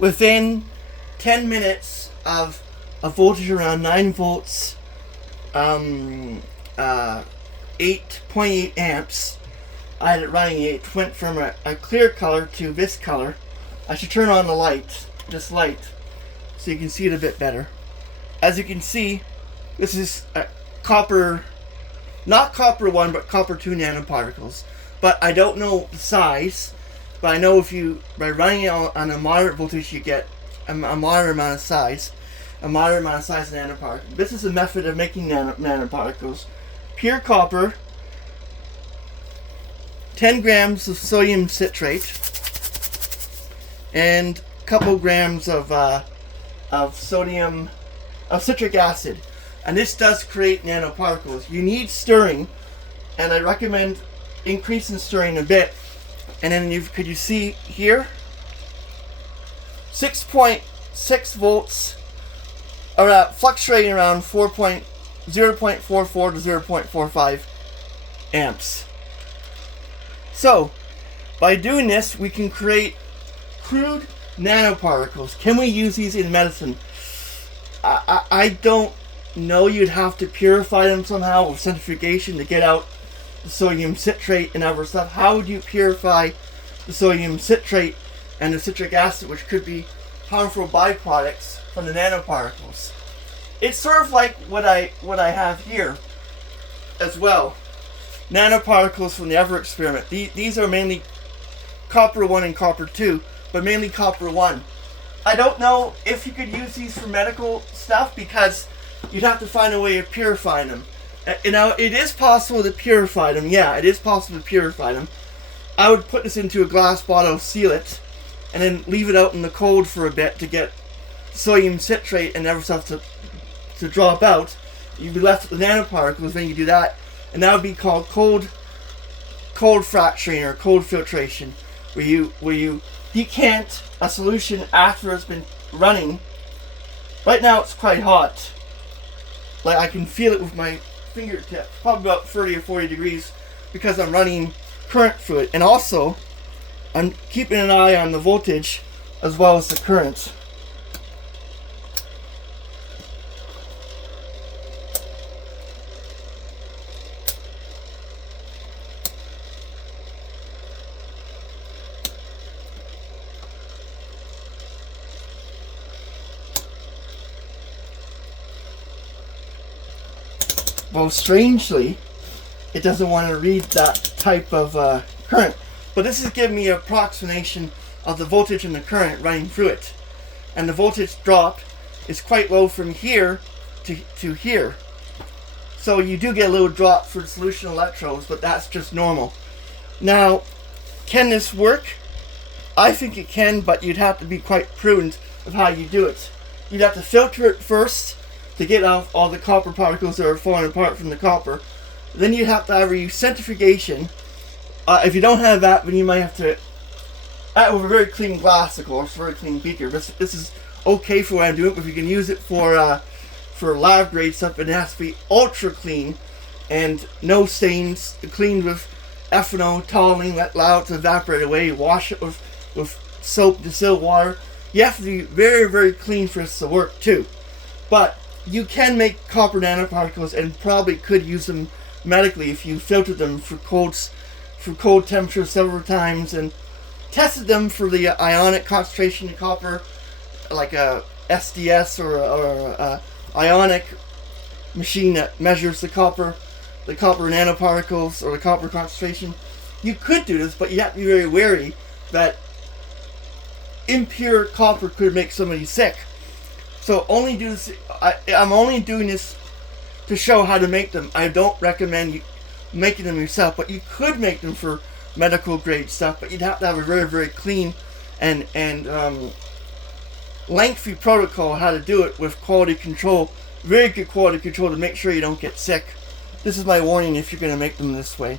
within 10 minutes of a voltage around 9 volts, 8.8 amps, I had it running. It went from a clear color to this color. I should turn on the light, this light, so you can see it a bit better. As you can see, this is copper, not copper 1, but copper 2 nanoparticles. But I don't know the size, but I know if you, by running it on a moderate voltage, you get a moderate amount of size. A moderate amount of size of nanoparticles. This is a method of making nanoparticles. Pure copper, 10 grams of sodium citrate, and a couple grams of citric acid. And this does create nanoparticles. You need stirring, and I recommend increasing stirring a bit. And then could you see here? 6.6 volts, fluctuating around 0.44 to 0.45 amps. So, by doing this, we can create crude nanoparticles. Can we use these in medicine? I don't know. You'd have to purify them somehow with centrifugation to get out the sodium citrate and other stuff. How would you purify the sodium citrate and the citric acid, which could be harmful byproducts from the nanoparticles? It's sort of like what I have here as well. Nanoparticles from the other experiment. These are mainly copper 1 and copper 2, but mainly copper 1. I don't know if you could use these for medical stuff because you'd have to find a way of purifying them. Now, it is possible to purify them. Yeah, it is possible to purify them. I would put this into a glass bottle, seal it, and then leave it out in the cold for a bit to get sodium citrate and other stuff to drop out. You'd be left with the nanoparticles when you do that, and that would be called cold fracturing or cold filtration, where you decant a solution after it's been running. Right now it's quite hot. Like I can feel it with my fingertip, probably about 30 or 40 degrees, because I'm running current through it, and also I'm keeping an eye on the voltage as well as the current. Well, strangely, it doesn't want to read that type of current. But this is giving me an approximation of the voltage and the current running through it. And the voltage drop is quite low from here to here. So you do get a little drop for the solution electrodes, but that's just normal. Now, can this work? I think it can, but you'd have to be quite prudent of how you do it. You'd have to filter it first to get off all the copper particles that are falling apart from the copper. Then you have to either use centrifugation. If you don't have that, then you might have to, with a very clean glass, of course, very clean beaker. This is okay for what I'm doing, but if you can use it for lab grade stuff, it has to be ultra clean and no stains, cleaned with ethanol, toluene, allow it to evaporate away, wash it with soap, distilled water. You have to be very, very clean for this to work too. But you can make copper nanoparticles and probably could use them medically if you filtered them for cold temperatures several times and tested them for the ionic concentration of copper, like a SDS or a ionic machine that measures the copper nanoparticles or the copper concentration. You could do this, but you have to be very wary that impure copper could make somebody sick. So only do this. I'm only doing this to show how to make them. I don't recommend you making them yourself, but you could make them for medical grade stuff. But you'd have to have a very, very clean and lengthy protocol how to do it with quality control, very good quality control to make sure you don't get sick. This is my warning if you're going to make them this way.